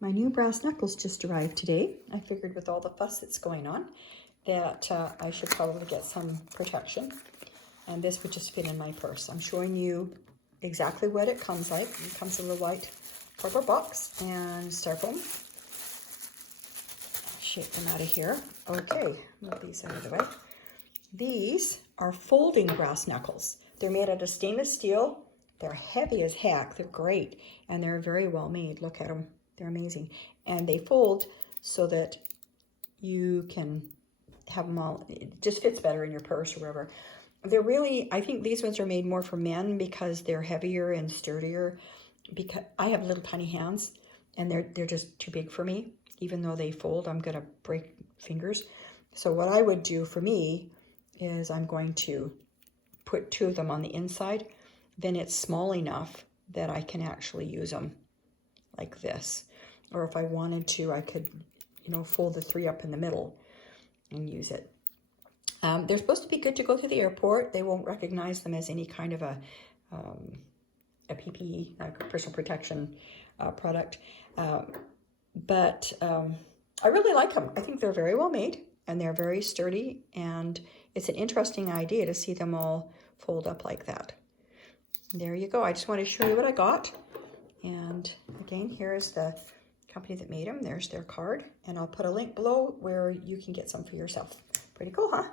My new brass knuckles just arrived today. I figured with all the fuss that's going on that I should probably get some protection. And this would just fit in my purse. I'm showing you exactly what it comes like. It comes in a white rubber box and styrofoam. Shake them out of here. Okay, move these out of the way. These are folding brass knuckles. They're made out of stainless steel. They're heavy as heck. They're great. And they're very well made. Look at them. They're amazing. And they fold so that you can have them all. It just fits better in your purse or wherever. They're really, I think these ones are made more for men because they're heavier and sturdier. Because I have little tiny hands and they're just too big for me. Even though they fold, I'm going to break fingers. So what I would do for me is I'm going to put two of them on the inside. Then it's small enough that I can actually use them like this. Or if I wanted to, I could, fold the three up in the middle and use it. They're supposed to be good to go through the airport. They won't recognize them as any kind of a PPE, like a personal protection product. But I really like them. I think they're very well made and they're very sturdy, and it's an interesting idea to see them all fold up like that. There you go. I just want to show you what I got. And again, here's the company that made them. There's their card, and I'll put a link below where you can get some for yourself. Pretty cool, huh?